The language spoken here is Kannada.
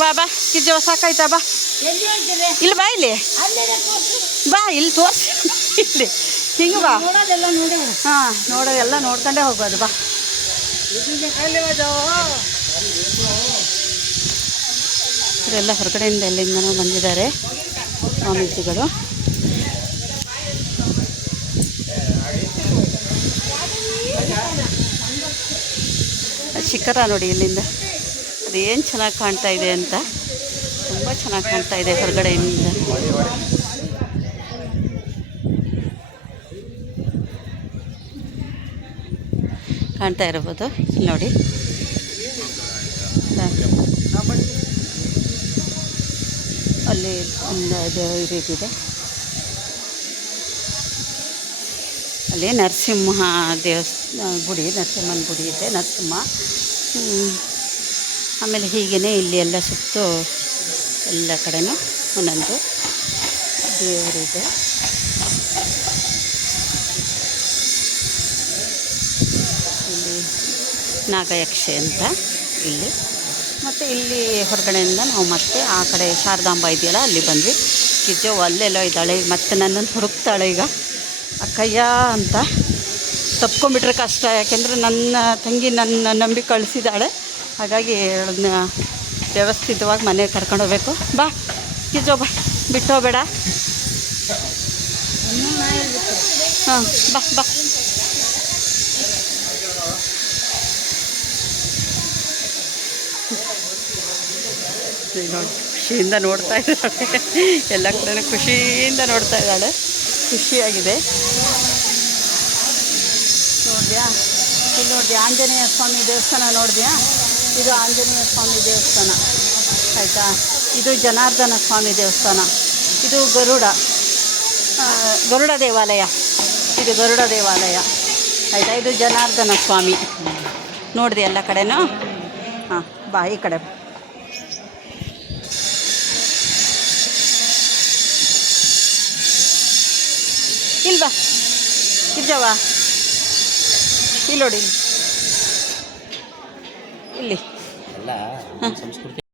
ಬಾ ಬಾ ಕಿರ್ಜವ ಸಾಕಾಯ್ತಾ ಬಾ ಇಲ್ಲಿ ಬಾ ಇಲ್ಲಿ ಬಾ ಇಲ್ಲಿ ತೋರಿಸಿ ಇಲ್ಲಿ ಹಿಂಗೆ ಬಾ ಹಾಂ ನೋಡೋದೆಲ್ಲ ನೋಡ್ಕೊಂಡೇ ಹೋಗೋದು ಬಾ ಇವರೆಲ್ಲ ಹೊರಗಡೆಯಿಂದ ಎಲ್ಲಿಂದನೋ ಬಂದಿದ್ದಾರೆ ಸ್ವಾಮೀಜಿಗಳು. ಶಿಖರ ನೋಡಿ ಇಲ್ಲಿಂದ ಅದು ಏನು ಚೆನ್ನಾಗಿ ಕಾಣ್ತಾ ಇದೆ ಅಂತ, ತುಂಬ ಚೆನ್ನಾಗಿ ಕಾಣ್ತಾ ಇದೆ ಹೊರಗಡೆಯಿಂದ. ಕಾಣ್ತಾ ಇರ್ಬೋದು ನೋಡಿ. ಅಲ್ಲಿ ಒಂದು ಇದಿದೆ, ಅಲ್ಲಿ ನರಸಿಂಹ ಗುಡಿ, ನರಸಿಂಹನ ಗುಡಿ ಇದೆ, ನರಸಿಂಹ. ಆಮೇಲೆ ಹೀಗೇ ಇಲ್ಲಿ ಎಲ್ಲ ಸುತ್ತು ಎಲ್ಲ ಕಡೆನೂ ಒಂದೊಂದು ದೇವರಿದೆ. ಇಲ್ಲಿ ನಾಗಯಕ್ಷೆ ಅಂತ ಇಲ್ಲಿ. ಮತ್ತು ಇಲ್ಲಿ ಹೊರಗಡೆಯಿಂದ ನಾವು ಮತ್ತೆ ಆ ಕಡೆ ಶಾರದಾಂಬ ಇದೆಯಲ್ಲ ಅಲ್ಲಿ ಬಂದ್ವಿ. ಕಿಜ್ಜವ್ವ ಅಲ್ಲೆಲ್ಲೋ ಇದ್ದಾಳೆ, ಮತ್ತು ನನ್ನನ್ನು ಹುಡುಕ್ತಾಳೆ ಈಗ ಅಕ್ಕಯ್ಯ ಅಂತ. ತಪ್ಕೊಂಡ್ಬಿಟ್ರೆ ಕಷ್ಟ, ಯಾಕೆಂದರೆ ನನ್ನ ತಂಗಿ ನನ್ನ ನಂಬಿ ಕಳಿಸಿದ್ದಾಳೆ. ಹಾಗಾಗಿ ಅದನ್ನ ವ್ಯವಸ್ಥಿತವಾಗಿ ಮನೆಗೆ ಕರ್ಕೊಂಡು ಹೋಗ್ಬೇಕು. ಬಾ ಕಿಜ್ಜೋ ಬಾ, ಬಿಟ್ಟೋಗ್ಬೇಡ. ಹಾಂ ಬಾ ಬಾ. ನೋಡಿ ಖುಷಿಯಿಂದ ನೋಡ್ತಾ ಇದ್ದಾಳೆ, ಎಲ್ಲ ಕಡೆ ಖುಷಿಯಿಂದ ನೋಡ್ತಾ ಇದ್ದಾಳೆ, ಖುಷಿಯಾಗಿದೆ. ನೋಡಿದ್ಯಾ ಇಲ್ಲಿ ನೋಡಿದ್ಯಾ ಆಂಜನೇಯ ಸ್ವಾಮಿ ದೇವಸ್ಥಾನ ನೋಡಿದ್ಯಾ? ಇದು ಆಂಜನೇಯ ಸ್ವಾಮಿ ದೇವಸ್ಥಾನ ಆಯಿತಾ. ಇದು ಜನಾರ್ದನ ಸ್ವಾಮಿ ದೇವಸ್ಥಾನ. ಇದು ಗರುಡ ದೇವಾಲಯ. ಇದು ಗರುಡ ದೇವಾಲಯ ಆಯಿತಾ. ಇದು ಜನಾರ್ದನ ಸ್ವಾಮಿ. ನೋಡಿದೆ ಎಲ್ಲ ಕಡೆನೂ. ಹಾಂ ಬಾ ಈ ಕಡೆ ಬಾ. ಇಲ್ವಾ ಕಿಜ್ಜವ್ವ ಇಲ್ಲಿ ನೋಡಿ ಇಲ್ಲಿ ಎಲ್ಲ ಸಂಸ್ಕೃತಿ